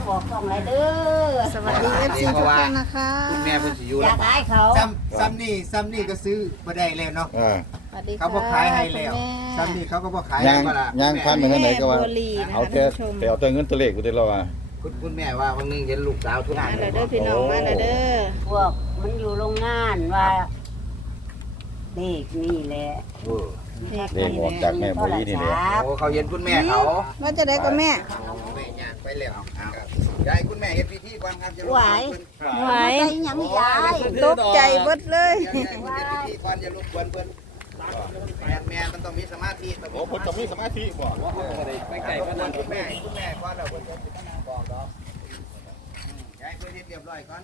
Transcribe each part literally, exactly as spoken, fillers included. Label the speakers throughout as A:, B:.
A: บอกต้องอะไรเด้อ
B: สวัสดีเอฟซีทุกท่านนะคะ
C: คุณแม่เพิ่นสิอยู่
A: อยาก
C: ลำบา
A: อาก ยเขา
C: ซ้ำซ้ำนี่ซ้ำนี่ก็ซื้อบ่ได้แล้วเนาะ
D: อ่า
B: สวัสดี
C: เขาบ่ขายให้แล้วซ้ำนี่เขาก็บ่ขาย
D: ย่าง
C: ก็ล่ะ
D: ย่างพันเหมือนกันไหนก็ว่า
B: บัวลีนะ
D: เอา
B: คะ
D: แต่
B: ท่านผู้ชม
D: แต่เอาแต่เงินตัวเลขกูได้แล้วว่า
C: คุณคุณแม่ว่าวันหนึงเห็นลูกสาวทุกงาน
B: มาแล้วเด้อพี่น้องมาแล้วเด้อ
A: พวกมันอยู่โรงงานว่าเด็กนี่แหละ
C: เออ
D: เลขออกจากแม่บุรีนี่แหละ
C: โอ้เขาเห็นคุณแม่เขา
B: ว่าจะได้ก็แม่
C: แม่ย่างไปแล้วครับยายคุณแม่เฮ็ดพิธีก่อนครับจะ
A: ไหว
B: ไหว
A: ใจยังยาย
B: ตกใจเบิดเลย
C: เดี๋ยวๆเฮ็ดพิธีก่อนอย่ารบกวนเพิ่นแม่แม่มันต้องมีสมาธิต้อง
D: โอ้ผมจะมีสมาธิบ่
C: ไปไกลก็นั่นคุณแม่คุณแม่ก่อนแล้วเพิ่นจะสิมานั่งบอกดอกยายเพิ่นเฮ็ดเรียบร้อยก่อน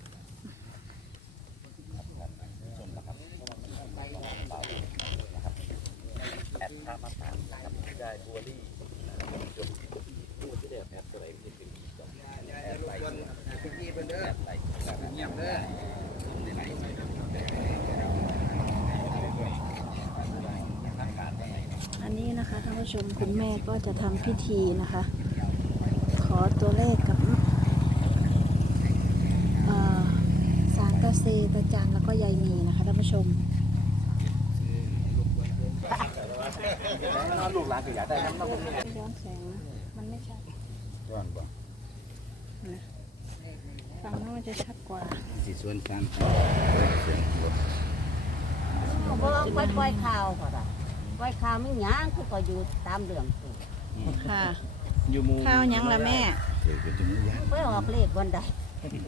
B: อันนี้นะคะท่านผู้ชมคุณแม่ก็จะทำพิธีนะคะ ขอตัวเลขกับเอ่อสารตาเซตาจันแล้วก็ยายนีนะคะท่านผู้ชม
C: ลูกหลานก็อยากได้น้ำนม
B: ย้อนแสงนะมันไม่ชัด
D: ย้อนบ่
B: ฟังโน้นจะชัดกว่า
C: สิส่วนกัน
A: บอกปล่อยปล่อยข่าวก็ได้ปล่อยข่าวไม่หยังคือก็อยู่ตามเรื่องตัว
B: ค่ะ
C: อยู่มู
B: ข้าวหยังละแม่
C: เกิดเป็นจมูกยาง
A: ไปออกเลขวันใด
C: เกิด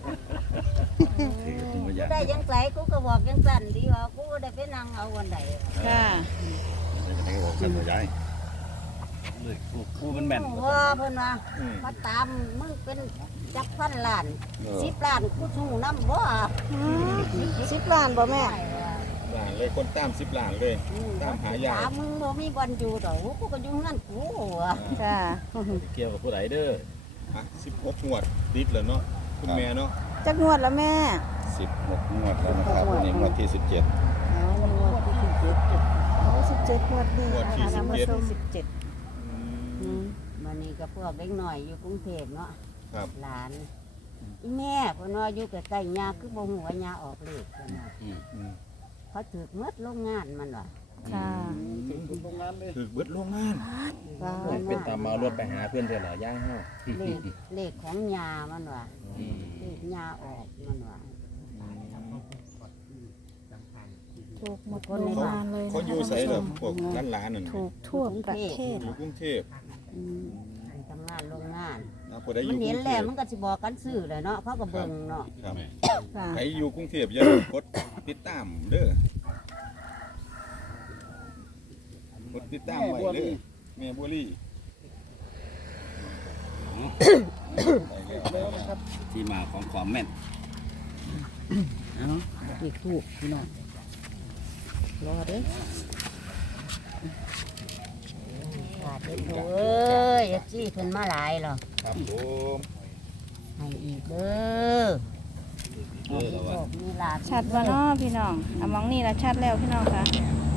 C: เป็นจมูกยาง
A: ได้ยังไงกูก็บอกยังสั่นดีว่ากูได้ไปนั่งเอาวันใด
B: ค่ะ
D: ไม่ได้ออกกันบ่ยาย
C: เลยคู่มันแม่น
A: ว่าเพิ่นว่ามาตามมึงเป็นจักพันล้านสิบล้านกูสู้น้ำบ่
B: สิบล้านบ่แม่
D: ล้านเลยคนตามสิบล้านเลยตามหายา
A: ตามมึงบ่มีวันอยู่ดอกกูก็อยู่งั้นกูอะ
B: ค่ะ
E: เกี่ยวกับผู้ใดเด้อ
D: อ่ะสิบหกงวดติดแล้วเนาะคุณแม่เนาะ
B: จักงวดแล้วแม่
D: สิบหกงวดแล้วนะครับวันนี้งวดที่สิบเจ็ด
B: อ๋องวดที่สิบเจ็ดโอ้สิบเจ็ดงวดนี่
D: งวดที่
B: นะคะท่านผู้ชม
D: สิ
B: สิ
D: บบ เจ็
B: เจ็
D: ด
B: ดอืม
A: มันนี่ก็พวกเด็กหน่อยอยู่กรุงเทพเนาะ
D: ครับ
A: หลานอีแม่เพิ่นว่าอยู่ใกล้ๆยาคือบ่ฮู้ว่ายาออกเลขเพิ่นว่า
D: อืม
A: เขาถูกหมดโรงงานมันว่า
B: ค่ะ
D: ถือเบิดโรงงาน
B: ว้าว
E: เป็นตามมารถไปหาเพื่อนเถอะเหรอย่าเฮา
A: เลขเลขของยามันว่าเลขยาออกมันว่า
B: ถูกหมดโรงงานเลยนะ
D: เขา
B: คะ
D: อยู่
B: ท่าน
D: ใส่
B: ผู้ช
D: แบบ
B: ม
D: พวกร้านร้านนั่น
B: ถูกทั่วประเทศ
D: อยู่กรุงเทพ
B: อืม
A: ทำงานโรงงาน
D: นะผู้ใดอ
A: มัน
D: ยู่ก
A: เห็
D: รุ
A: น
D: งเท
A: แล้ว
D: พ
A: มันก็สิบอกกันซื้อเลยเนาะเขาก็เบิ่งเนาะ
D: ครับ
B: ค่ะ
D: ใครอยู่กรุงเทพอย่าลืมกดติดตามเด้อกดติดตามไว้เด้อแม่บัวลี่
E: ที่มาของความแม่น
A: เอาเลขทูบพี่น้องรอเด้อขาดเด้อโอ้ยเอฟซีเพิ่นมาหลายหรอ
D: ครับผม
A: ให้อีกเด้อให้โชคมีลาภ
B: ชัดว่าน้อพี่น้องเอามองนี่ละชัดแล้วพี่น้องค่ะ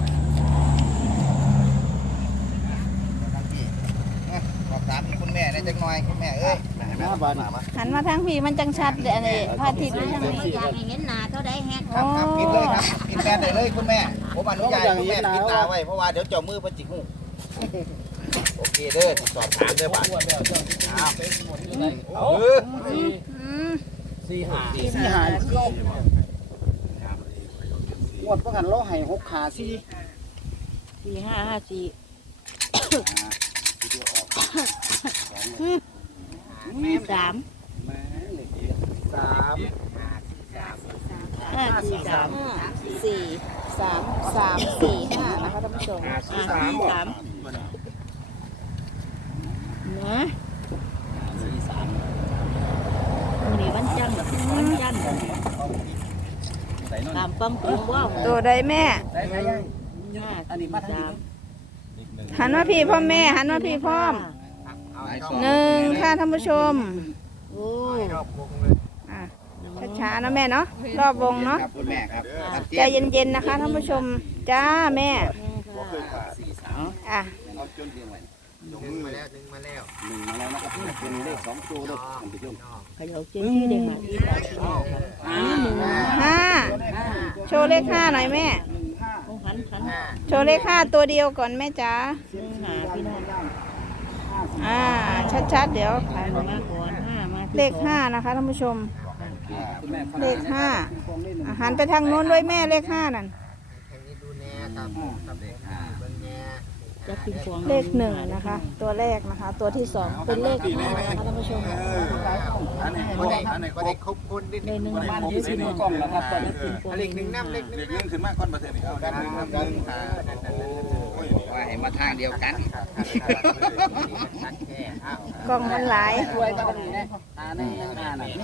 C: บอกถามคุณแม่ได้จักหน่อยคุณแม่เอ้ยมาบ้านมา
B: หันมาทางพี่มันจังชัดเดี๋ยวอันนี้พระอาทิตย์
A: ไม่
B: ทางนี้
A: อยากให้เห็นหน้าเขาได้แฮก
C: ครับครับปิดเลยครับปิดแม่ได้เลยคุณแม่ผมอนุญาตคุณแม่ปิดตาไว้เพราะว่าเดี๋ยวเจ้ามือเพิ่นจิกหูโอเคเด้อสอบถามเด้อบ่าอ้าวเออ
B: อืม
E: สี่หา
B: สี่หาที่
F: งวดประกันเราให้หกขาสี่
B: สี่ห้าห้าสี่สาม
F: สาม
B: ห้าสี่สามสี่สามสามสี่ห้านะคะท่านผู้ชมอ่าสี่สามนะ
E: สี่สาม
A: วันนี้วันจันทร์แบบวันจันทร์ตามปั๊มกลุ่มว่าว
B: ตัวใดแม่
F: ได้ไหมยัง
A: ห้า
F: อันนี้มาทางนี้
B: หันมาพี่พ่อแม่หันมาพี่พ่อมหนึ่งค่ะท่านผู้ชม
A: โอ้
B: อ่ะช้าๆนะแม่เนาะรอบวงเนาะ
C: ครับคุณแม่ครับ
B: ใจเย็นๆนะคะท่านผู้ชมจ้าแม่
E: สี่สาม
B: อ่ะ
C: เอาจนเพียงไว้
B: ห
C: หนึ่งมาแล้วหนึ่งมาแล้ว
E: หนึ่งมาแล้วนะครับนี่เป็นเลขสองตัวด้วยท่านผู้ชม
B: เขย่าเจ๊ชื่อเด็กหมาอีสานพี่น้องค่ะ
E: อ่า
G: ห้าโชว์เลขห้าหน่อยแม่
B: โอ้หันหัน
G: โชว์เลขห้าตัวเดียวก่อนแม่จ๋า
B: หนึ่งหาพี่น้อง
G: อ่าชัดๆเดี๋ยว
B: ขายมาก่อนห้ามาที่
G: เลข
B: สอง
G: ห้านะคะท่านผู้ชม
E: คุณแม่
G: เลขห้าอ่ะหันไปทางโน้นด้วยแม่เลขห้านั่น
C: ทางนี้ดูแน่ครับครับเด็กอ่าเบิ่งแน่
B: จะปิงปอง
G: เลขหนึ่งนะคะ ตัวแรกนะคะ ตัวที่สองเป็นเลขห้านะคะท่านผู้ชม
C: อันนี้ก็ได้อันนี้ก็ได้ครบคนนิด
B: ในหนึ่ง
C: ก็ได้
B: บ้าน
C: ครบ
B: ยี่สิบกล่องแล้วครับตอนนี้ปิงปอง
C: เลขหนึ่งน้ำเลขหนึ่ง
D: เด็กเลี้ยงขึ้นมากก้อนประเทศนี่เอาด้านหนึ่งน้ำหนึ่งหาโอ้ยนี่
C: ว่าให้มาทางเดียวกัน
G: กล่องมันหลาย
F: ช่วยกันนี่นะตาในหน้าน่ะนี่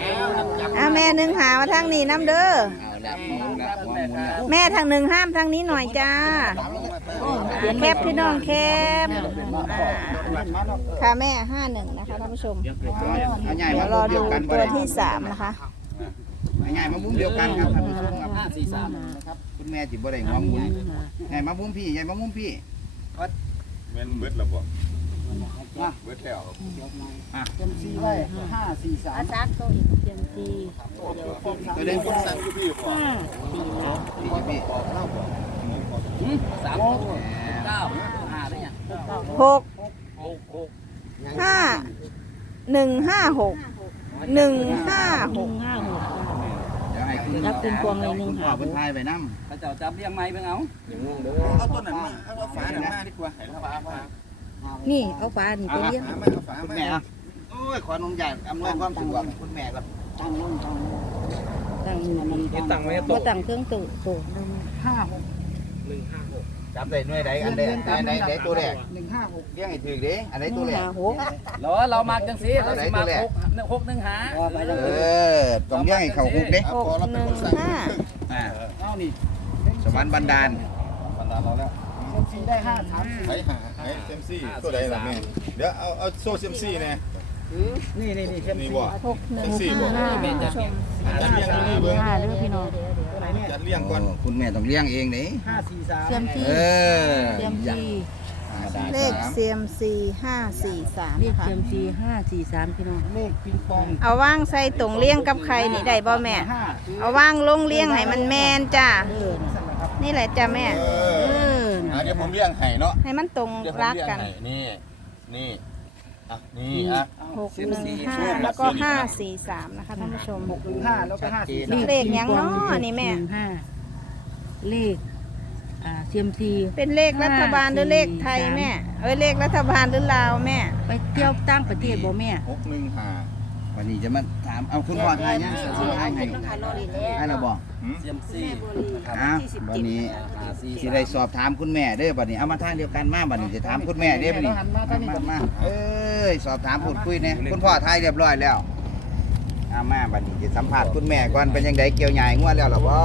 G: อ่ะแม่หนึ่งหามาทางนี้น้ำเด้อ
C: เอาละหมุนละหัวหมุนละ
G: แม่ทางหนึ่งห้ามทางนี้หน่อยจ้าแคบพี่น้องแคบค่ะแม่ห้าหนึ่งนะคะท่านผู้ชม
C: เอาใหญ่
G: เดี๋
C: มา
G: ยวรอ
C: มุมเดี
G: ดู
C: ยวกัน
G: ตัวที่สามนะคะ
C: เอาใหญ่มามุมเดียวกันครับท่านผู้ชมครับ
E: ห้าสี่สาม
C: คุณแม่จิบ่ได้งอมมุมใหญ่มามุมพี่ใหญ่มามุมพี่
D: แม่นเบิดแล้วบ่เบิดแล้ว
F: เต็มซีไว้ห้าสี่สาม
A: อาสามตัวอีก
B: เตรียมจี
C: ตัวเด่น
D: คนสั่งอยู่พี่บ่
B: ห้าสี่สาม
C: พี่พี่
E: สามเก้าห้าได้ยัง
G: หกห้าหนึ่งห้าหกหนึ่งห้า
B: ห
G: ห
B: นึ่
G: ก
B: งห้าหก
C: เดี๋ยวให้คุณ
B: รับปิงปองเลยหนึ่ง
C: พ่อ
B: หา
C: เพิ่นทายไปนำ
E: พระเจ้าจับเลี้ยงไม้เพิ่งเอา
D: เอาต้นนั้นมาเอาฝาหนังมาดีกว่าให้ฝาฝา
A: นี่เอาฟ้านี่ไปเลี้ยง
D: ฝามาเอาฝา
C: คุณ
D: มา
C: แม่อ่ะโอ้ยขออนุญาตอำนวยความสะดวกคุณแม่ก่อน
F: ตั้งลงตั้งลง
A: ตั้งนี่
E: ตั้งไว้
A: บ่ตั้งเครื่องตู่ตู่
F: หนึ่งห้าหก
C: จับได้หน่วยใดอันใดอันใดใดตัวแรก
F: หนึ่งห้าหก
C: เลี้ยงให้ถูกเด้อันใดตัวแรก
A: หาหก
E: เราเรามาจังสิเราสิมาหกหกหนึ่งหา
C: เออต้องเลี้ยงให้เข้าคุกเด้
G: หกหนึ่งห้า
C: อ่า
F: เอานี่
C: สวรรค์บันดาล
D: บรรดาเราแล้ว
F: เต็มซีได้ห้าสามสี่
D: ไปหาให้เซมซี่ตัวใดล่ะแม่เดี๋ยวเอาเอาโซ่เซมซี่แน่
F: นี่นี่นี่เต็ม
D: นี่
F: ซี
D: บ่
G: หกหนึ่งห้าท่านผู้ชม
D: จัดเลี้ยงนี่เบิ่ง
B: ห้าเด้อพี่น้อง
F: ตัวไหนเนี่ย
D: จัดเลี้ยงก่อน
C: คุณแม่ต้องเลี้ยงเองนี่
F: ห้าสี่สาม
B: เตรียมจี
C: เออ
B: เตรียมจี
G: เลขเซียมซีห้าสี่สาม
B: เรียก
G: ค่ะ
B: เตรียมจีห้าสี่สามพี่น้อง
F: เลขปิงปอง
G: เอาว่างใส่ตรงเลี้ยงกับใครนี่ได้บ่แม่
F: ห้า
G: เอาว่างลงเลี้ยงให้มันแมนจ้า
B: เออ
F: สั่นละครับ
G: นี่แหละจ้าแม่
D: เอ
B: เอ
D: อ
B: อ
D: อ่ะเดี๋ยวผมเลี้ยงให้เนาะ
G: ให้มันตรง
D: เดี๋ยวผม
G: รัก
D: เลี้ยง
G: กัน
D: ให้นี่นี่อ่ะนี่อ่ะ
G: หกหนึ่งห้าแล้วก็ห้าสี่สามนะคะท่านผู้ชม
F: หกหนึ่งห้าแล้วก็ห้าสี่สาม
G: เลขหยังเนาะนี่แม่
B: หงห้าเลขอ่าเซียมซี
G: เป็นเลขรัฐบาลหรือเลขไทยแม่ เอ้ยเลขรัฐบาลหรือลาวแม่
B: ไปเที่ยวต่างประเทศบ่แม่
D: หกหนึ่งห้า
C: วันนี้จะมาถามเอาคุณพ่อทายยังทายให้ให้เราบอก
E: เซียมซี่
C: อ่ะวันนี้
E: ห้าสี่
C: สิได้สอบถามคุณแม่เด้อบัดนี้เอามาทางเดียวกันมาบัดนี้จะถามคุณแม่เด้อบัดนี้มามาเอ้ยสอบถามพูดคุยเนี่ยคุณพ่อทายเรียบร้อยแล้วเอามาบัดนี้จะสัมภาษณ์คุณแม่ก่อนเป็นยังไงเกี่ยวใหญ่งวดแล้วหรอบ่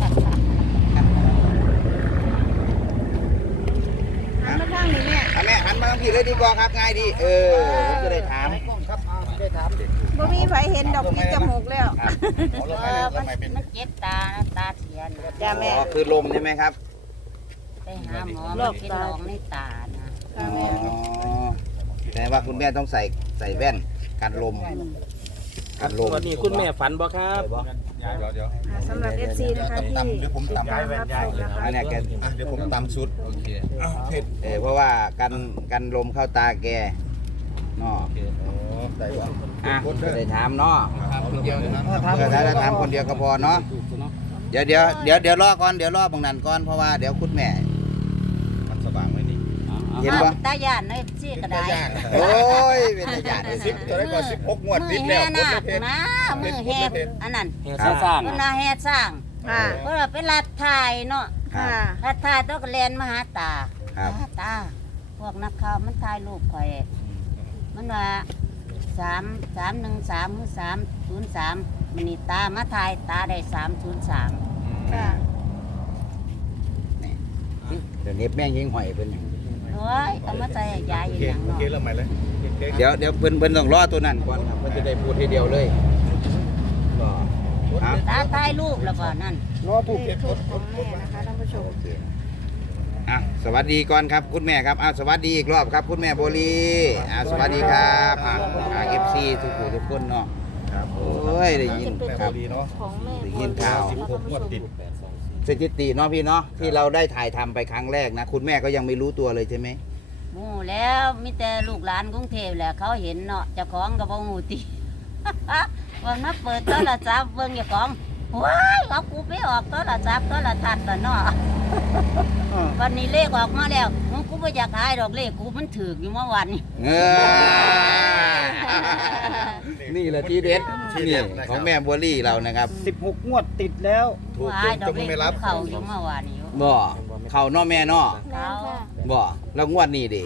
G: หันมาทางนี้แม่
C: เอาแม่หันมาทางพี่เลยดีกว่าครับง่ายดีเออผมจะได้ถาม
F: ครับเอาได้ถามดิ
G: บ่มีไผเห็นดอกพิจมูกแล้ว
D: เอาลง
A: เอ
D: ไป
A: อ
D: เลย
A: มัน
D: ทำไมเป็น
A: มันเจ็บตานะตาเสียนะ
G: จ้าแม่
C: อ๋อคือลมใช่ไหมครับ
A: ไปหาหมอมากินรองในตานะ
G: ค่ะ
C: อ๋
G: แม่
C: อแต่ว่าคุณแม่ต้องใส่ใส่แว่นกันลมกันลม
E: วันนี้คุณแม่ฝันบ่ครับ
D: เดี๋ยวเดี๋ยว
G: อ่าสำหรับ เอฟ ซี นะคะที่
D: ตำเดี๋ยวผมตำ
G: รับชมนะคะ
C: อันเนี้ยแก
D: อ่ะเดี๋ยวผมตำชุดโอเคเผ็ด
C: เออเพราะว่ากันกันลมเข้าตาแกเนาะ
D: โอ้ได้บ่
C: อ่ะจะได้ถามเนาะ
D: คนเดียวนะ
C: เออถ้าถ้าถามคนเดียวก็พอเนาะเดี๋ยวเดี๋ยวเดี๋ยวเดี๋ยวรอก่อนเดี๋ยวรอบางนั้นก่อนเพราะว่าเดี๋ยวคุณแม่
D: มันสว่างไหมนี่
C: เห็นปะ
A: ตาย่านในซี่ก็ได้
C: โอ้ยเป็นตาหยาดเลย
D: สิ
C: สิ
D: บตัวได้ก่อนสิบหกงวด
A: มื
D: ติ
A: อ
D: ด
A: แห่
D: แล้ว
A: นา
D: คน
A: ค
D: ละเผ็ด
A: นะมือแห่อันนั้น
E: เฮ็ดสร้าง
A: เพิ่นน่ะแห่สร้าง
G: ค่ะ
A: เพราะว่าเป็นรัฐไทยเนาะ
C: ครับ
G: ค่ะ
A: รัฐไทยต้องก็แลนมาหาตา
C: ครับ
A: หาตา พวกนักข่าวมันถ่ายรูปข่อย มันว่าสามสามหนึ่งสามหรือสามศูนย์สามมันนี่ตามาถ่ายตาได้สามศูนย์สาม
G: ค่ะ
C: เดี๋ยวนี้แม่งยิงหอยเป็นอย่าง
A: โอ้ยเอามาใส่ยายอ
D: โอย่าง เค
A: อย่าง
D: โอ
A: เนาะ
D: เคเริ่มใหม่เลยโอเค
C: เดี๋ยวเดี๋ยวเพิ่นเพิ่นต้องรอตัวนั้นก่อนครับเพิ่นจะได้พูดทีเดียวเลยก็ครับ
A: ตาถ่ายรูปแล้วก็นั่น
F: รอถูก
G: เลขทูปของแม่นะคะท่านผู้ชม
C: อ่ะสวัสดีก่อนครับคุณแม่ครับอ่ะสวัสดีอีกรอบครับคุณแม่โบลีอ่ะสวัสดีครับอ่ะเอฟซีทุกผู้ทุกคนเนาะ
D: ครับผ
C: โอ
D: ม้
C: ยได้ยิน
B: จะเป็น
C: ครับ
D: ดีเนาะ
B: ของแม่
C: ได้ยินข่าว
B: บันะคะท่านผู้ชม
C: สถิติเนาะพี่เนาะที่เราได้ถ่ายทำไปครั้งแรกนะคุณแม่ก็ยังไม่รู้ตัวเลยใช่ไหม
A: หมู่แล้วมีแต่ลูกหลานกรุงเทพแหละเขาเห็นเนาะเจ้าของก็บ่ฮู้ติ เบิ่งมาเปิดโทรศัพท์เบิ่งเจ้าของว้ายเอากูไปออกโทรศัพท์โทรทัศน์แล้วเนาะ วันนี้เลขออกมาแล้วมึงกูไม่อยากหายดอกเลขกูมันถือกอยู่เมื่อวันนี้
C: เออนี่แหละทีเด็ดนี่ของแม่บัวลี่เรานะครับ
F: สิบหกงวดติดแล้ว
D: ถูก
A: หายด
D: จ
A: อน กเล
D: ก็
A: ข
D: ไม่รับ
A: เขาอยู่เมื่อวานนี้
C: บ่เขาเนาะแม่เนาะ
B: แม่ค่ะ
C: บ่แล้วงวดนี้ดิ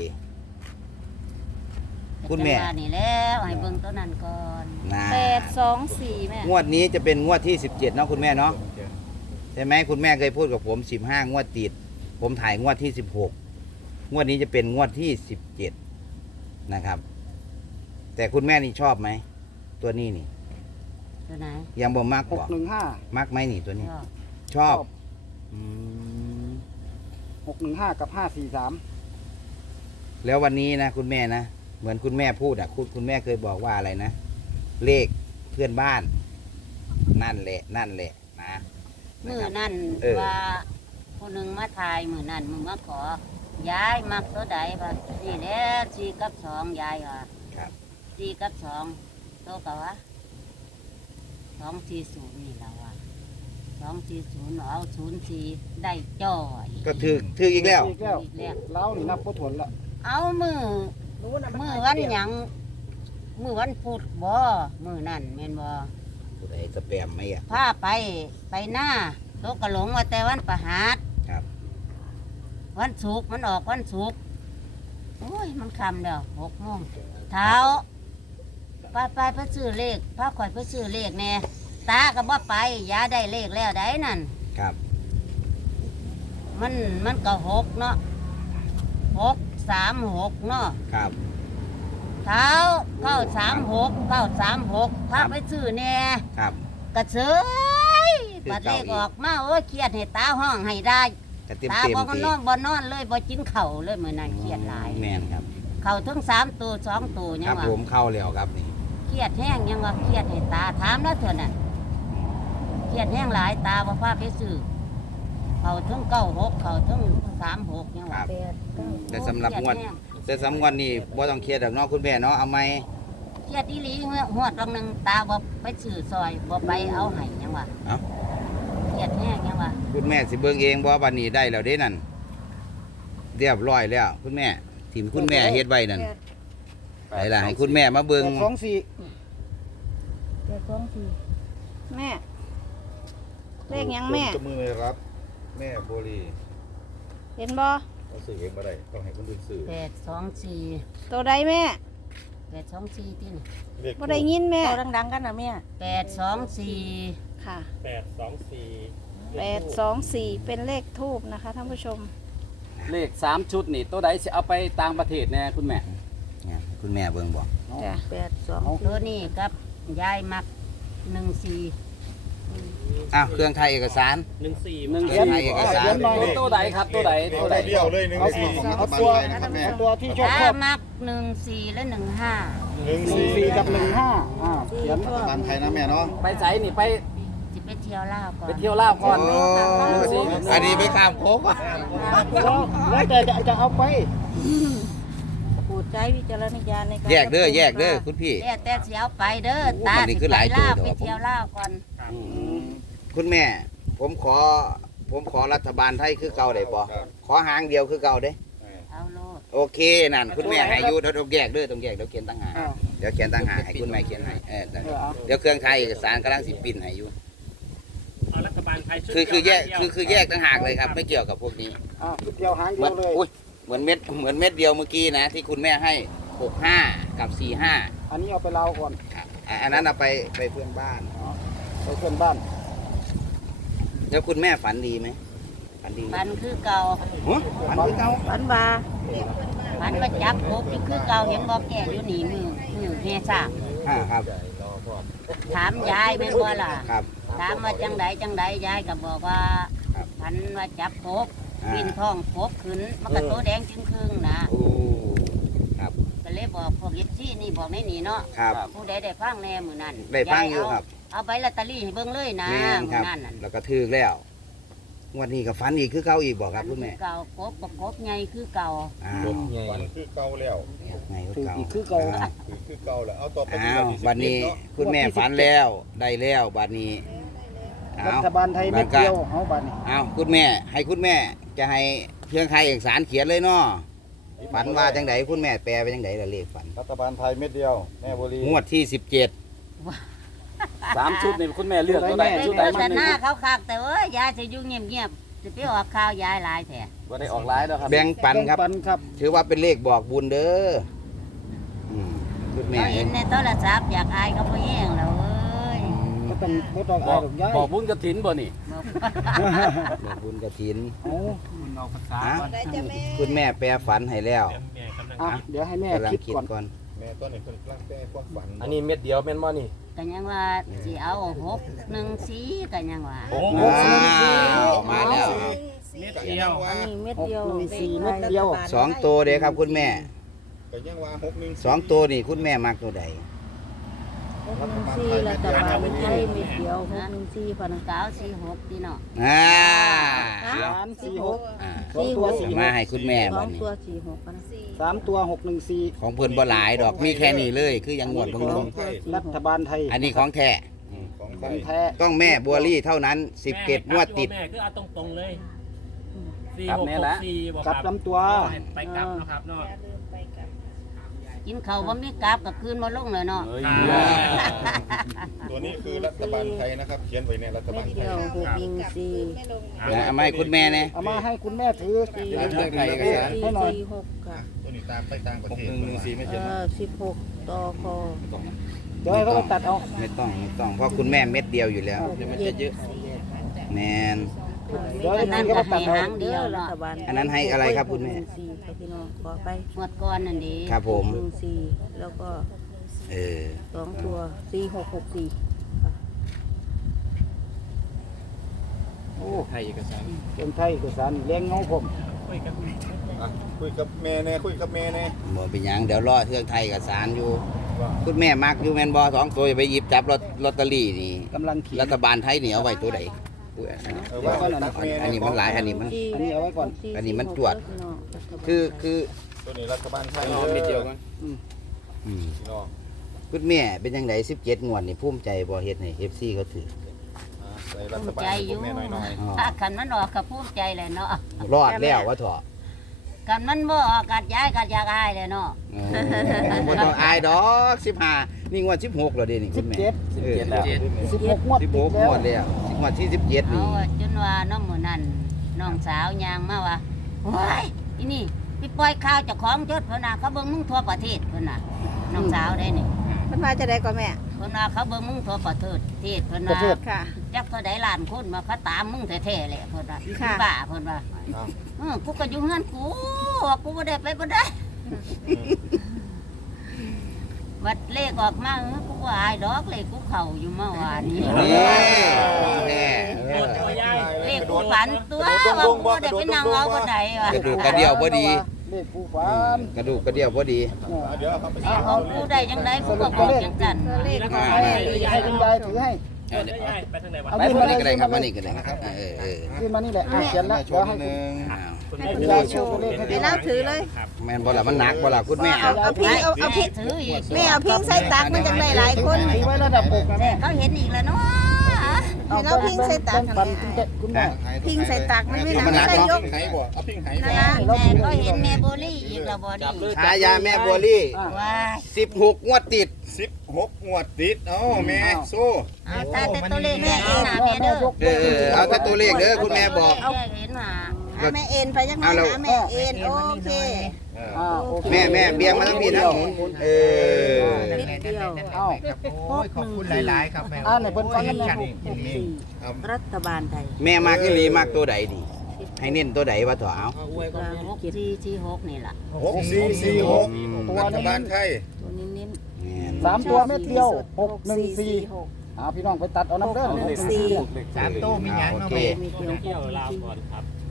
C: คุณแม่
A: จังหวะนี่แล้วให้เบิ่งตัวนั้นก่อน
C: นะ
B: แปดสองสี่แม่
C: งวดนี้จะเป็นงวดที่สิบเจ็ดเนาะคุณแม่เนาะใช่ไหมคุณแม่เคยพูดกับผมสิบห้างวดติด ผมถ่ายงวดที่สิบหกงวดนี้จะเป็นงวดที่สิบเจ็ดนะครับ แต่คุณแม่นี่ชอบไหมตัวนี้นี่
A: ตัวไหน
C: ยังบ่มัก
F: หก
C: บ่
F: หนึ่งห้า
C: มักไหมนี่ตัวนี้
A: ชอบ
C: ชอบอืม
F: หกหนึ่งห้ากับห้าสี่สาม
C: แล้ววันนี้นะคุณแม่นะเหมือนคุณแม่พูดอ่ะคุณคุณแม่เคยบอกว่าอะไรนะเลขเพื่อนบ้าน นั่นแหละนั่นแหละนะ
A: มือ
C: นะครับ
A: นั่น
C: เออ
A: ว่าผู้หนึ่งมาทายมือนั่นมึงมาขอ ย้ายมักตัวใดบ่นี่แหละสี่กับสองย้ายว่ะ
C: ครับ
A: สี่กับสองโตกะวะสองสี่ศูนย์นี่แล้วว่ะสองสี่ศูนย์เอาศูนย์สี่ได้จ่อย
C: ก็ถือถืออีกแล้ว
F: อีกแล้วเล้านี่นับก็ถวนละ
A: เอามือมือวันหยังมือวันพุธบ่มือนั่นแม่นบ่
C: ผู้ใดสแปมไหมอ่ะ
A: พาไปไปหน้าโตกะหลงว่าแต่วันประหาร
C: ครับ
A: วันศุกร์มันออกวันศุกร์โอ้ยมันคำเดียวหกโมงเท้าไปไปไปซื้อเลขพาข่อยไปซื้อเลขแน่ตาก็บ่ไปยาได้เลขแล้วได้นั่น
C: ครับ
A: มันมันก็หกเนาะหกสามหกเนาะ
C: ครับ
A: เท้าเก้าสามหกเก้าสามหกพาไปซื้อแน่
C: ครับ
A: กระเซยบัดเลขออกมาโอ้ยเครียดให้ตาห้องให้ได้
C: กระเต็ม
A: ตา
C: เต็ม
A: บ่ก็
C: ที
A: นอนบ่นอนเลยบ่กินข้าวเลยมื้อนั้นเครียดหลาย
C: แม่นครับ
A: ข้าวทั้งสามตัวสองตัวยั
C: ครั
A: ง
C: บ
A: ว่า
C: ผมเข้าแล้วครับนี่
A: เครียดแห้งยังว่าเครียดให้ตาถามแล้วเถอะน่ะเครียดแห้งหลายตาบ่พาไปซื้อข้าวทั้งเก้าหกข้าวทั้งสามหกยัง
C: ค
A: ว่า
C: รับ
B: แปดเก้า
C: แต่สำหรับงวด
A: เครียแห้
C: แต่สำหรับงวดนี้บ่ต้องเครียดดอกเนาะคุณแม่เนาะเอาไหม
A: เครียดอีหลีหวดบางหนึงตาบ่ไปซื้อซอยบ่ไปเอาให้ยังว่า
C: เอ้า
A: เครียดแห้งยังว่า
C: คุณแม่สิเบิ่งเองบ่บัดนี้ได้แล้วเด้นั่นเรียบร้อยแล้ว คุณแม่ทีมคุณแม่เฮ็ดไว้นั่นไหนล่ะให้คุณแม่มาเบิ่ง
F: แปดสองสี่
B: แปดสองสี่
G: แม่ เลขหยังแม่
D: จะมือไม่รับ แม่โบลี
G: เห็นบ่
D: เขาสื่อเองมาได้ต้องให้คนอื่นสื่อ
A: แปดสองสี่
G: ตัวใดแม่
A: แปดสองสี่ที่นี่
D: เลข
G: บ่ได้ยินแม่
B: ดังๆกันนะแม่
A: แปดสองสี่
G: ค่ะ
E: แปดสองสี่
G: แปดสองสี่เป็นเลขทูบนะคะท่านผู้ชม
E: เลขสามชุดนี่ตัวใดสิเอาไปต่างประเทศแน่คุณแม่
C: เนี่ยคุณแม่เบิ่งบ่
G: จ้ะ
B: แปดสอง
A: ตัวนี้กับยายมักหนึ่งสี่
C: อ้าวเครื่องไทยเอกสาร
E: หนึ่งสี่หนึ่ง
C: เขียนให้เอกสาร
F: เขียนหน่อย
E: ตัวใดครับตัวใดตัวใด
D: เดียวเลยหนึ่ง
F: เอา
D: สี่
F: เอาตัวเอาตัวที่ชอบ
A: ตา
F: ชอบ
A: มักหนึ่งสี่และหนึ่งห้า
D: หนึ่ง
F: หนึ่ง
D: สี่
F: สี่กับหนึ่งห้าอ่าเขียน
D: บ้านไทยนะแม่เนาะ
E: ไปใส่นี่ไป
A: จะไปเที่ยวลาวก่อน
E: ไปเที่ยวลาวก่อน
C: โอ้อันนี้ไปข้ามโค้งว่ะ
F: แล้วแล้วแต่จะจะเอาไป
B: โปรดใช้วิจารณญาณในการ
C: แยกเด้อแยกเด้อคุณพี่
A: แต่แต่เสียวไปเด้อ
C: โอ้
A: ตา
C: มันนี่คือหลาย
A: ไปลาว
C: ตัว
A: ไป
C: เด้อ
A: เที่ยวลาวก่อน
C: คุณแม่ ผมขอ ผมขอรัฐบาลไทยคือเก่าได้บ่ขอหางเดียวคือเก่าเด้
A: เอาโลด
C: โอเคนั่นคุณแม่ให้อยู่เดี๋ยวต้องแยกเด้อต้องแยกเดี๋ยวเขียนตั้งหาก
F: อ้าว
C: เดี๋ยวเขียนตั้งหากให้คุณแม่เขียนให้เออ
F: เออเอา
C: เดี๋ยวเครื่องไทยเอกสารกำลังสิปิ้นให้อยู่
E: เอารัฐบาลไทยชุด
C: คือคือแยกคือคือแยกตั้งหากเลยครับ ไม่เกี่ยวกับพวกนี้
F: อ่าชุดเดียวหาง
C: เห
F: เดี
C: มื
F: ย
C: อน
F: วเลย
C: อุ้ยเหมือนเม็ดเหมือนเม็ดเดียวเมื่อกี้นะ ที่คุณแม่ให้หกห้ากับสี่ห้า
F: อันนี้เอาไปลาวก่อน
C: อันนั้นเอาไปไปเพื่อนบ้าน
F: ไปเพื่อนบ้าน
C: แล้วคุณแม่ฝันดีไหมฝันดีไหม
A: มันคือเก่า
C: ฮะฝันคือเก่า
B: ฝันบา
A: มันมาจับกบอยู่คือเก่าเห็นบอกแก่อยู่นี่มือมือเฮซ่า
C: อ่าครับ
A: ถามยายแม่นบ่ล่ะ
C: ครับ
A: ถามว่าจังใดจังใดยายก็บอกว่า
C: ครับ
A: พันว่าจับกบ
C: อ่า
A: วินท้องกบขึ้นมันก็โตแดงจึงครึ่งนะ
C: โอ้ครับ
A: ก็เลยบอกพวกเอฟซีนี่บอกในนี่เนาะ
C: ครับ
A: ผู้ใดได้ฟังแน่มื้อนั้น
C: ได้ฟังอยู่ครับ
A: เอาใบลอตเตอรี่ให้เบิ่งเลยนะ
C: แม่นค
A: มื้
C: รั
A: อบ นั้นน่ะ
C: แล้วก็ถือแล้วงวันนี้ก็ฝันอีกคือเก่าอีกบอกครับคุณแม่
A: เก่ากบกับกบใหญ่คือเก่า
C: อ้าว
D: ฝันคือเก่าแล้ว
C: ไง
F: ถื
C: คือ
F: อ
C: เก่า
F: อีกคือเก่า
C: อ้าว
D: คือคือเก่าแล้วเอาต่อไป
C: อ้าวบัดนี้คุณแม่ฝันแล้วได้แล้วบัดนี้
F: รั
C: อ้าว
F: ฐบาลไทยเม็ดเดียวเฮาบัดนี้
C: อ้าวคุณแม่ให้คุณแม่จะให้เครื่องใครเอกสารเขียนเลยเนาะฝันว่าจังไดคุณแม่แปลไปจังไดล่ะเลขฝัน
D: รัฐบาลไทยเม็ดเดียวแม่บุรี
C: งวดที่สิบเจ็ด
E: สามชุดนี่คุณแม่เลือกตัวใด
A: ไป
E: ชุด
A: โฆ
E: ใด
A: ษ
E: มันหนึ่
A: ณาง เขาคักแต่ว่ายายจะอยู่เงียบๆจะไปออกข่าวยายหลายแท้
E: บ่ได้ออกหลายแล้วครับ
C: แบ่งปันครับ
F: ปันครับ
C: ถือว่าเป็นเลขบอกบุญเด้ออืมคุณแม่
A: เขาเห็นในโทรศัพท์อยากอายเขาบ่แย่งแล้วเอ้ย
F: ก็ต้องบ่ต้อง
E: บ
F: อา
E: อย ก
F: ดอกย้าย
E: บอกบุญกฐินบ่นี่
C: บอกบุญกระถิน
F: เอา
C: อ่ะคุณแม่แปลฝันให้แล้ว
F: อ่ะเดี๋ยวให้แม่
C: กำลัง
F: คิด
C: คิด
F: ก่อน
C: ก่อน
D: แม่ต้นนี่เพิ่นกำลังแก้ความฝัน
H: อันนี้เม็ดเดียวแม่นบ่นี่
A: ก็ยังว่าสิเอาหกหนึ่งสีก็ยังว่า
C: ว้าวมาแล้ว
D: เม็ดเดียว
G: อันนี้เม็ด
F: หก
G: เดียว
F: หนึ่งสี่เม็ดเดียว
C: สองตัวเด้ครับคุณแม่
D: ก็ยังว่าหกหนึ่ง
C: สองตัวนี่คุณแม่มักตัวใด
G: หกหนึ่งสี่รัฐบาลไทยเม็ดเดียวหกหนึ่งสี่พะนะ
A: เก้าสี่หกพี่เนาะ
C: อ่า
F: สามสี่หก
C: อ่า
F: สี่หก
C: มาให้คุณแม่
G: สอ
C: บั
G: ง
C: ดนี้
G: ตัวสี่หกพะนะ
F: สามตัวหกหนึ่งสี่
C: ของเพิ่นบ่หลายดอกมีแค่นี้เลย คือยังงวดบาง
G: ส
C: นึ
G: อง
C: ง
G: ตัวสี่
F: รั
G: ห
F: ฐ
G: ก
F: บาลไทย
C: อันนี้ของแท้
D: ของ
F: ข
D: ไท
F: อง
D: ย
F: แท้
C: ต้องแม่บัวลี่เท่านั้นสิบเจ็ดงวดติด
I: แม่คือเอาตรงๆเลยสี่
E: กลับ
I: หก
E: แน่
I: ห
E: ละ
I: กสี่บอก
F: กลับ
I: ครับ
F: ลำตัว
I: ไปกลับนะครับเนาะ
A: กินข้าวบ่มีกราบก็คืนมาลงเลยเนาะ
E: เอ้ย
D: ตัวนี้คือรัฐบาลไทยนะครับเขียนไว้ในรัฐ
G: เม็
D: บาล
G: ด
D: ไท
G: เดี
D: ย
G: ยวหกหนึ่งสี่
C: เอามาให้คุณแม่เนี่ย
F: เอามาให้คุณแม่ถือ
G: สี่
D: เรื่องไทยเอกสาร
G: สี่
F: ให้หน่อย
G: สี่หกค่ะ
D: ตัวนี้ตามไปต่างประเทศ
H: หนึ่งหนึ่งสี่ไม่
G: เอ
H: เจ็ด
G: อสิบหกต่อคอ
F: เดี๋ยวให้เขาตัดเอา
C: ไม่ต้องไม่ต้องเพราะคุณแม่เม็ดเดียวอยู่แล้ว
G: เดี๋ยวมันจะเยอะ
C: แมน
F: เดี๋ยวให้
A: นั่น
F: เขา
A: ก็
F: ตั
A: ให้
F: ดเอา
A: หางเดียว
G: รั
A: เนาะ
G: ฐบาล
C: อันนั้นให้อะไรครับคุณแม่
G: หกหนึ่งสี่ค่ะพี่น้องขอไป
A: หมดก่อนนั่นดี
C: ครับผม
G: หนึ่งสี่แล้วก็
C: เออ
G: สองตัวสี่หกหกสี่
F: โอ้
H: ไทยเอกสาร
F: เป็นไทยเอกสารเลี้ยงเงาผม
D: อ่ะคุยกับแม่แน่คุยกับแม่แน่
C: บ่เป็นหยังเดี๋ยวรอเครื่องไทยกับสารอยู่ คุณแม่มักอยู่แมนบอสองตัวอย่าไปหยิบจับลอตลอตเตอรี่นี่
F: กำลังเขียน
C: รัฐบาลไทยนี่เอาไว้ตัวใดอุ้ยอันนี้
D: เออว่ากันนะแม่
C: อันนี้มันหลายอันนี้มัน
F: อันนี้เอาไว้ก่อน
C: อันนี้มันจวด คือคือ
D: ตัวนี้รัฐบาลไทย
H: เอาเม็ดเดียวกัน
C: อืม
D: พี่น้อง
C: คุณแม่เป็นยังไงสิบเจ็ดงวดนี่ภูมิใจบ่เฮ็ดให้เอฟซีเขาถือ
D: อ่าใส่รั
A: ภู
D: ฐ
A: มิ
D: บาล
A: ใจ
D: ให้
A: อ
D: พว
A: ยู่
D: กแม่หน่อย
C: อ๋อ
A: ถ้าคันมันออกก็ภูมิใจเลยเนาะ
C: รอดแล้ววะเถอะ
A: คันมันบ่ออกกัดย้ายกัดอยากอายเลยเนาะ
C: เออบ่ต้องอายดอกสิบห้านี่งวดสิบหกแล้วเด้นี่
F: สิ
C: คุ
F: บ
C: ณแม่
F: เจ็ด
C: เออ
E: เจ็ดแล้ว
F: สิบหกงวด
C: สิบ
F: ติ
C: ห
F: ด
C: ก
F: แล้
C: ง
F: ว
C: วดแล้วงวดที่สิบเจ็ด
A: เอา
C: นี่
A: จนว่าน้องมื้อนั้นน้องสาวยางมาว่าว้ายอีนี่พี่ปล่อยข่าวเจ้าของจดเพิ่นน่ะเขาเบิ่งมึงทั่วประเทศเพิ่นน่ะน้องสาวได้นี่
G: มันมาจะได้ก่อนแม่
A: เพิ่นว่าเขาเบิ่งมึงทั่วประเทศเทศเพิ่น
F: ประ
A: ว่า
F: เทศ
G: ค่ะ
A: จักเท่าใดล้านคนมาเขาตามมึงแท้ๆแหละเพิ่นว่า
G: ค่ะ
A: บ้าเพิ่นว่าเออกูก็อยู่เฮือนกูกูบ่ได้ไปบ่ได้ วัดเลขออกมาเออกูว่าอายดอกเลขกูเข้าอยู่เมื่อวานนี้
C: นี่แน่เออ
A: เลขกูฝันตัวว่ากูได้ไปนั่งเอาบ่ได้ว่ะ
C: กระดูกกระเดี่ยวบ่ดี
F: เลขผู้ฝัน
C: กระดูกกระเดี่ยวบ่ดี
D: ๆอ่ะเดี๋ยวเอาเข้าไป
A: เลขของกูได้จังไดกูก็บอกจังซั่น
G: เลขของ
F: ให้
G: แม่
F: ให้คุณยายถือให้
C: เอาเดี๋ยว
I: ย้ายไปทางไหนวะ
F: เอา
C: ไป
F: ยื่น
C: มา
F: มา
C: นี่ก็ได้ครับมา
F: มา
C: นี่ก็ได้ครับเออเออ
F: ยื่นมานี่แหละอ่ะเขียนแล้ว
D: โช
F: เดี๋ยว
D: ว์
F: ให้
D: นิด
F: คุณ
D: นึง
F: ให้คุณยายโชว์ตัวเลขให้
G: ไป
F: ดู
G: แล้วถือเลย
C: แม่นบ่ล่ะมันหนักบ่ล่ะคุณแม่
G: เอาเอาพิงเอาเอาพิง
A: ถืออีก
G: แม่เอาพิงใส่ตักมันจังได้หลายคน
F: ถือไว้ระดับอกนะแม่
A: เขาเห็นอีกแล้วเนาะ
G: ให้เราพิงใส่ตัก
F: ปันคุณคุณแม่
G: พิงใส่ตักมันไม่หนัก
C: มันหนัก
G: ใส่
C: เนาะ
G: ยก
D: ไหบ่เอาพิงไห
A: นั่น
D: บ่
A: ล่ะแม่ก็เห็นแม่โบลี่อีกแล้วบ่ดี
C: ฉายาแม่บัวลี่
A: ว้าย
C: สิบหกงวดติด
D: สิบหกงวดติดเอ้าแม่สู้
A: เอาตาแต่ตัวเลขแม่เห็นหน้าแม่เด้อ
C: เออเออเอาแต่ตัวเลขเด้อคุณแม่บอก
A: เอาเห็นหน้า
G: อ่ะแม่เอ็นไปยังไงนะแม่เอ็นโอเค
D: เออ
F: อ่าโอเค
C: แม่แม่เบียงมาทั้งพี่นะเออ
G: นิดเดียว
F: เอ้า
G: หกหนึ่งสี่
F: อ่าไหนเพิ่นฟังกันแม่
G: หกหกสี่
D: เอา
G: รัฐบาลไทย
C: แม่มากอีหลีมากตัวใดดีให้เน้นตัวใดวะเถอะเอา
A: หกสี่สี่หกนี่ล่ะ
D: หกสี่สี่หก
F: ตัว
D: รัฐ
F: นี้
D: บาลไทย
G: ตัวนี้เน้น
C: แม่น
F: สามตัวเม็ดเดียวหกหนึ่งสี่อ่าพี่น้องไปตัดเอาน้ำเด้อ
G: หกหนึ่งสี่
C: สามตัวมีหยังโอเค
G: มีเดียว
I: เที่ยวลาวก่อนครับ
C: อ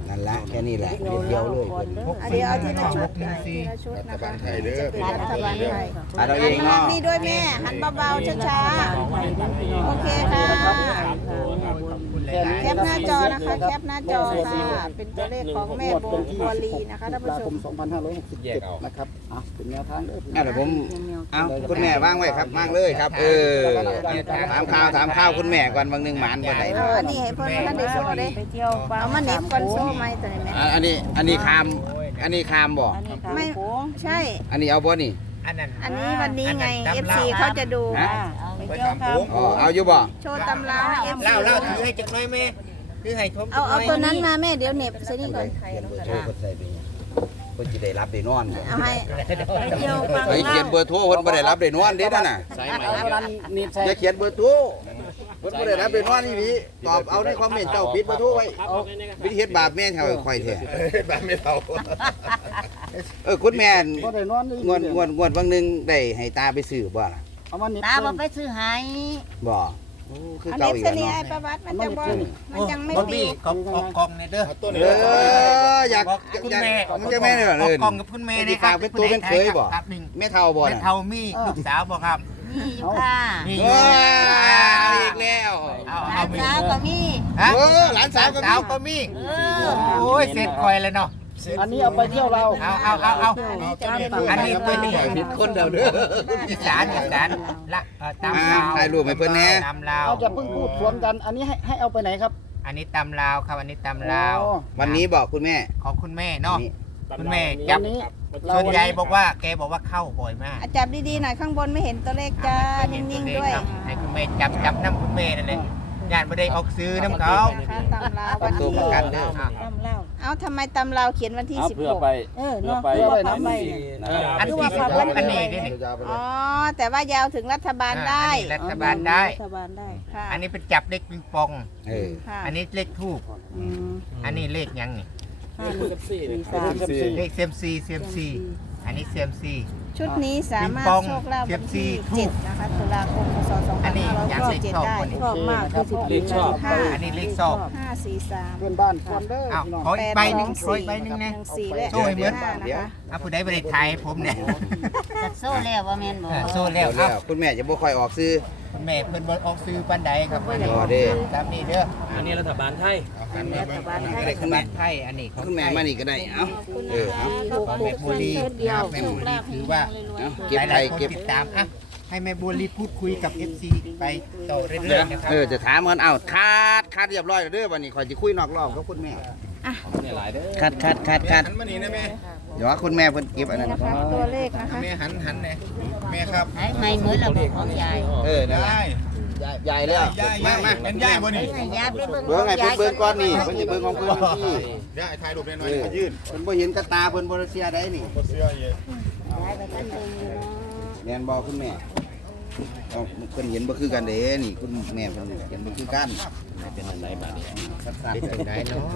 C: นั่นละแค่นี้แหละเดียวๆเลย
G: อันเดียวเอาทีละชุดทีละชุดนะคะ
D: ไทยเด้อ
G: เป็นรัฐบาลไทย
C: อ่ะเราเอ
G: หัน
C: ง
G: มา
C: เนาะ
G: นี่ด้วยแม่ หันเบาๆช้าๆโอเคค่ะ แคปหน้าจอนะคะ แคปหน้าจอค่ะ เป็นตัวเลขของแม่โบบัวลีนะคะท่านผู้ช
F: ค
G: ม
F: มสองพันห้าร้อยหกสิบเจ็ดนะครับอ่ะเป็นแนวทางเด้อ
C: อ่ะเดี๋ยวผมเอาคุณแม่ว่างไว้ครับว่างเลยครับ เออถามข่าวถามข่าวคุณแม่ก่อนบางหนึงหมานบ่ได้
G: เอาอันนี้ให้เพิ่นท่านได้โซ่เลยเอามาเน็บก่อนโซ่ไหมตัวนี้แม่
C: อ่ะอันนี้อันนี้คามอันนี้คามบ่
G: ไม่ใช่
C: อันนี้เอาบ่นี่
G: อันนี้วันนี้ไง เอฟ ซี เขาจะดู
C: ฮะ
A: ไปเที่ยวครับ
C: อ๋อเอาอยู่บ่
G: โชว์ตำราให้ เอฟ ซี
H: เล่าเล่าถือให้จักหน้อยแม่ถือให้ทบ
G: เอาเอาตัวนั้นมาแม่เดี๋ยวเหน็บใส่นี่ก่อน
C: เขียนเบอร์โทรเพิ่นใส่ไปเนี่ยเพิ่นสิได้รับได้นอนบ่
G: เอาให้ไปเที่ยวฟัง
C: เฮ้ยเขียนเบอร์โทรเพิ่นบ่ได้รับได้นอนเด้นั่นน่ะ
E: ใส่ไหมครับนิบใส่
C: อย่าเขียนเบอร์โทรเพิ่นบ่ได้รับได้นอนอีหลีตอบเอาในคอมเมนต์เจ้าปิดเบอร์โทรไว้วิธีเฮ็ดบาปแม่เท่าข่อยแท้
D: บ้านไม่เท่า
C: เออคุณแม่น
F: ก็ได้นอนนี่
C: งวดงวดงวดบางหนึงได้ให้ตาไปซื้อบ่ล่ะ
F: เอามาเน็บ
A: ตาบ่ไปซื้อให้
C: บ่โอ้คือ
G: เอา
C: เก่า
G: เน็บ
C: อีก
G: เส
C: แล้ว
G: นี
C: เนาะ
G: ไอ้ประวัติมันจังบ่มันจังไม่
H: บ่
G: ปี
H: มีกองกองกองในเด้อ
D: ตัว
C: เอ
D: นี้
C: ออยาก
H: คุณ
C: อยาก
H: แม่
C: มันจะแม่เนี่ย
H: กอง
C: เอิ้น
H: กองกับคุณแม่
C: นี่
H: นี่ค
C: ฝา
H: รั
C: ก
H: บ
C: เป็นตัวเป็นเคยบ่
H: ครับหนึ่ง
C: แม่เฒ่าบ่
H: แม่
C: น่ะ
H: เฒ่ามีลูกสาวบ่ครับ
A: มีอยู่ค่ะ
H: นี่
C: โอ้ยเอาอีกแล้ว
H: เอา
A: ห
H: เอา
A: ลานสาวก็มี
H: ฮะ
C: โอ้หลานสาวก็มี
H: สาวก็มี
A: เออ
H: โอ้ยเสร็จคอยเลยเนาะ
F: อันนี้เอาไปเที่ยวเรา
H: เอาเอาเอาเอา อันนี้
C: เพิ่นใหญ่ผิดคนเดียวเด้อ
H: อีสานอีสานละเอ่อตาม
C: อ่า
H: ลาว
C: ถ่ายรูปให้เพิ่นแน่
H: ตามลาว
F: เราจะเพิ่งพูดสวนกัน อันนี้ให้ให้เอาไปไหนครับ
H: อันนี้ตามลาวครับอันนี้ตามลาว
F: อ๋อ
C: วันนี้บอกคุณแม่
H: ของคุณแม่เนาะ
C: นี่
H: คุณแม่
F: วั
H: จับ
F: นนี้
H: ส่วนใหญ่บอกว่าแกบอกว่าเข้าบ่อยมาก
G: อ่ะจับดีๆหน่อยข้างบนไม่เห็นตัวเลขจ้านิ่งๆด้วย
H: ให้คุณแม่จับจับน้ำคุณแม่นั่นแหละญาติไม่ได้ออกซื้อน้ำเขา
G: นะคะตำราวัน
C: ตัว
G: ที่
C: ประกันเด้อ
G: เอาทำไมตำราเขียนวันที่
E: เอา
G: สิบ
E: เพื่
G: ห
E: อก ไปเพื่อไป
F: เพื่อไป
E: อันนี้นะครับ
H: อันที่สิบหกอันนี้นี่นี่
G: อ๋อ แต่ว่ายาวถึงรัฐบาลได้
H: อันนี้รัฐบาลได้
G: ค่ะ
H: อันนี้เป็นจับเลขปิงปอง
C: เออ
G: ค่ะ
H: อันนี้เลขทูบอันนี้เลขหยังนี่
E: สี่
H: เลขเซยมซีเซยมซีอันนี้เซยมซี
G: ชุดนี้สามารถ
H: ปิงปอง
G: โชคลาภวันที่
H: เสียบซี่
G: เจ็ดนะคะตุลาคมพศสองพันห้าร้อยหกสิบเจ็ดได้
F: ชอบมากคือสิบ
E: เลขชอบ
G: ห้า
H: อันนี้เลขซอก
G: ห้าสี่สาม
F: เพื่อนบ้านคอนเดอร์
H: อ้าว
F: พี่น้อง
H: ขออีกใบหนึ่งขออีกใบหนึ่ง
G: ห
H: นะ
G: นึ่งสี่และ
H: โชว์ให้เหมือน
G: ห้านะคะ
H: เอาผู้ใดบริไทยผมเนี่ย
A: จัดโซ่แล้วว่าแม่นบ่
H: เออโซ่แล้ว
C: แล้
H: เอา
C: วคุณแม่จะบ่ค่อยออกซื้อ
H: คุณแม่เพิ่นบ่ออกซื้อปันใดครับอันนี้
C: อ๋อเด้อ
H: ตามนี้เด้อ
I: อันนี้รัฐบาลไทย
H: รัฐบาลไทยรัฐบาลไทยอันนี้ของ
C: คุณแม่มานี่ก็ได้เอ้าเออเอ้า
H: ของแม่บุรีนะครับแม่บุรีถือว่า
C: เอ้าเก็บ
H: ห
C: ไข่
H: ลายๆคน
C: เก็บ
H: ติดตามอ่ะให้แม่บุรีพูดคุยกับ เอฟ ซี ไปต่อเรื่อยๆนะครับ
C: เออจะถามกันเอ้าคาดคาดเรียบร้อยแล้วเด้อวันนี้ข่อยสิคุยนอกรอบกับคุณแม่
E: เนี่ยหลายเด้อ
C: คัดคัดคัดคัด
D: หันมานี่นะแม่
C: เดี๋ยวว่าคุณแม่เพิ่นเก็บอันนั้น
G: นะคะตัวเลขนะคะ
D: แม่หันหันเลยแม่ครับ
A: ให้ไม่เหมือนระบบของยาย
C: เออนั่นแหละ
D: ยาย
C: ใหญ่แล้ว
D: ยาย
C: มาย
D: าย
C: มา
D: เป็นยายบ่นี่
A: ให้ยายไปเบิ่ง
C: เบิ่งให้
A: ของ
C: เพิ่น
A: ยาย
C: เบิ่งก่อนนี่เพิ่นสิเบิ่งของเพิ่นที่
D: ยายถ่ายรูปหน่อยๆยืน
C: เพิ่นบ่เห็นกระตาเพิ่นบ่ได้เสียได้นี่
D: บ่เสื้อเยอะ
A: ยายไปกันเบิ่งอยู่เนาะ
C: แม่นบ่คุณแม่เอาเพิ่นเห็นบ่คือกันเด้นี่คุณแม่เพิ่นเห็นบ่คือกัน
E: เป็นอันไหนบาดนี้
C: สัด
H: เป็นจังไดเนาะ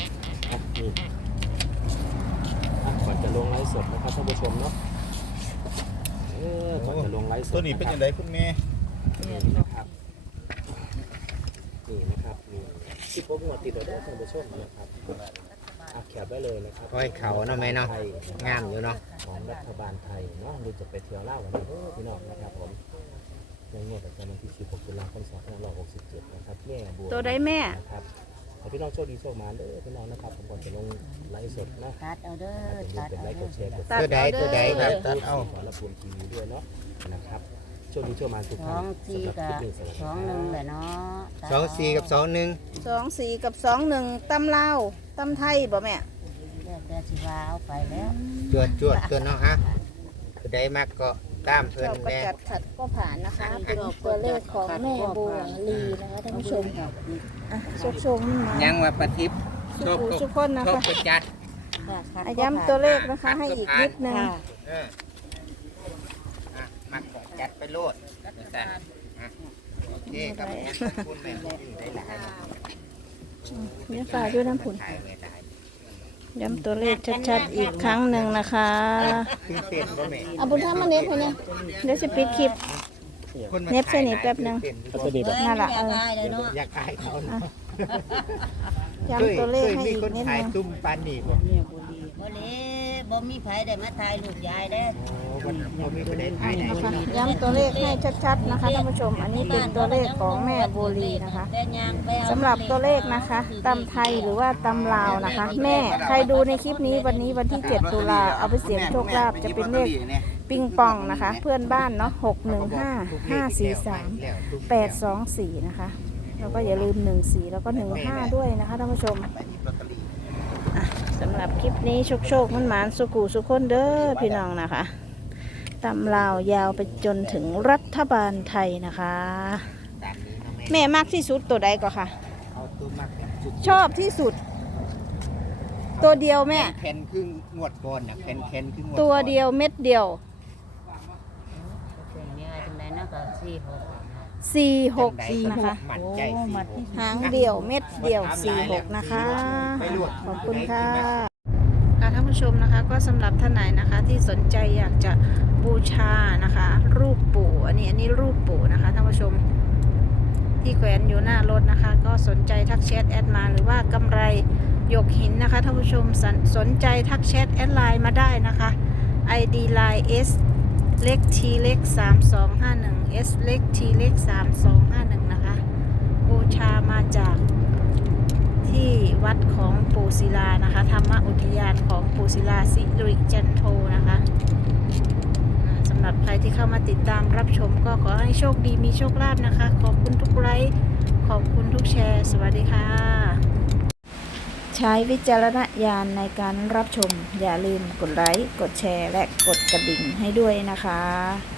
E: อ่ะก่อนจะลงไลฟ์สดนะครับท่านผู้ชมเนาะเออก่อนจะลงไลฟ์สด
D: ตัวนี้เป็นยังไงคุณแม่
E: นี่นะครับนี่นะครับมีสิบหกงวดติดแล้วเด้อท่านผู้ชมนะครับอ่ะแคปไว้เลยนะครับ
H: ขอให้เขาเนาะแม่เนาะ
E: ไทย
H: งามอยู่เนาะ
E: ของรัฐบาลไทยเนาะดูจะไปเที่ยวเล่าวกันเด้อพี่น้องนะครับผมในงวดประจำวันที่สิบหกตุลาคมสองพันห้าร้อยหกสิบเจ็ดนะครับแม่บัว
G: ตัวใดแม่
E: นะครับขอพี่น้องโชคดีโชคมาเด้อพี่น้องนะครับผมก่อนจะลงไลฟ์สดนะ
A: ตัดเอาเด้อ
E: อย่าลืม
A: ตัด
E: เป็น
A: เอา
E: ไลค์ก
A: เด้อ
E: ดแชร์กด
G: ตัด
H: ตัวใดตัวใดครับตัดเอา
E: ขอรับปูนทีวีด้วยเนาะนะครับโชคดีโชคมาทุก
A: ส
E: ท่า
A: อน งสี่
E: สำหรับ
A: กับ
E: คลิปนี้สวัสดี
A: ส
E: ค
A: อ
E: รั
A: งหนึ่ง
E: บ
A: แหละเนาะตัด
H: สองสี่กับสองหนึ่ง
G: สองสี่กับสองหนึ่งตำลาวตำไทยบ่แม่
A: เดี๋ยวแต่สิว่าเอาไปแล้ว
H: จวดจวดตัวเนาะฮะตัวใดมากก็ตาม
G: ช
H: เพื่อน
G: อบประ
H: แน่
G: จัดขัดก็ผ่านนะคะ เป็นตัวเลขของแม่บัวลีนะคะท่านผู้ชมอ่ะชมชมมา
H: ยังว่าปฏิบ
G: สุขสุขคนนะ
H: ชอบ
G: คะ
H: ประจัด
G: อ่ะย้ำตัวเลขนะคะให้อีกนิดนึง
H: เอออ่ะมักก็จัดไปโลดสั่นอ่ะโอเคครับคุณแม่ได้หลาย
G: เนี่ยฝากด้วยน้ำผุน
H: ถ่ายไม่ได้
G: ย้ำตัวเลขชัดๆอีกครั้งหนึ่งนะคะ
H: ตื่นเต้นบ่แม่
G: เอาบุญท่ามาเน็บให้เนี่ยเดี๋ยวจะปิดคลิป
H: คนมา
G: เน็บเส้นนี้แป๊บนึง
H: ตื่เต้
G: นั่นแหละเออ
A: ได้เลยเนาะ
H: อยากอายเขาเนาะ
G: ย้ำตัวเลขให้อีกนิด
H: ถ่าย
G: นึง
H: ตุ้มปันนี่บ่
A: บ่เลยบ่มีไผได้มาถ่ายรูปยายเด้อ
H: วันบ่มีประเด็นถ่ายไหน
G: นะคะย้ำตัวเลขให้ชัดๆนะคะท่านผู้ชม อันนี้เป็นตัวเลขของแม่บัวลีนะคะ
A: แต่ย่างไปเอา
G: สำหรับตัวเลขนะคะตำไทยหรือว่าตำลาวนะคะ แม่ใครดูในคลิปนี้วันนี้วันที่เจ็ดตุลาเอาไปเสี่ยงโชคลาภจะเป็นเลขปิงปองนะคะ เพื่อนบ้านเนาะหกหนึ่งห้าห้าสี่สามแปดสองสี่นะคะแล้วก็อย่าลืมหนึ่งสี่แล้วก็หนึ่งห้าด้วยนะคะท่านผู้ชมอ่ะสำหรับคลิปนี้โชคโชคมันหมานสุกูสุคนเด้อพี่น้องนะคะตำลาวยาวไปจนถึงรัฐบาลไทยนะคะ
H: ตามนี้เนาะแม่
G: แม่มากที่สุดตัวใดก็ค่ะ
H: เอาตัวมากสุด
G: ชอบที่สุด ตัวเดียวแม่
H: แคนครึ่งงวดก่อนน่ะแคนแคนครึ่งงวด
G: ตัวเดียวเม็ดเดียว
A: เป็นยังไงจังได๋นะก็สี่หก
G: สี่หก
H: สี่
G: นะคะ
H: มันใจสี่หก
G: หางเดียวเม็ดเดียวสี่หกนะคะ ขอบคุณค่ะค่ะท่านผู้ชมนะคะก็สำหรับท่านไหนนะคะที่สนใจอยากจะบูชานะคะ รูปปู่อันนี้อันนี้รูปปู่นะคะท่านผู้ชมที่แขวนอยู่หน้ารถนะคะ ก็สนใจทักแชทแอดมาหรือว่ากำไรหยกหินนะคะท่านผู้ชมสนสนใจทักแชทแอดไลน์มาได้นะคะ ไอ ดี ไลน์ S เล็ก T เล็กสามสองห้าหนึ่ง S เล็ก T เล็กสามสองห้าหนึ่งนะคะบูชามาจากที่วัดของปู่ศิลานะคะธรรมอุทยานของปู่ศิลาสิริจันโทนะคะอ่าสำหรับใครที่เข้ามาติดตามรับชมก็ขอให้โชคดีมีโชคลาภนะคะ ขอบคุณทุกไลค์ขอบคุณทุกแชร์สวัสดีค่ะ ใช้วิจารณญาณในการรับชมอย่าลืมกดไลค์กดแชร์และกดกระดิ่งให้ด้วยนะคะ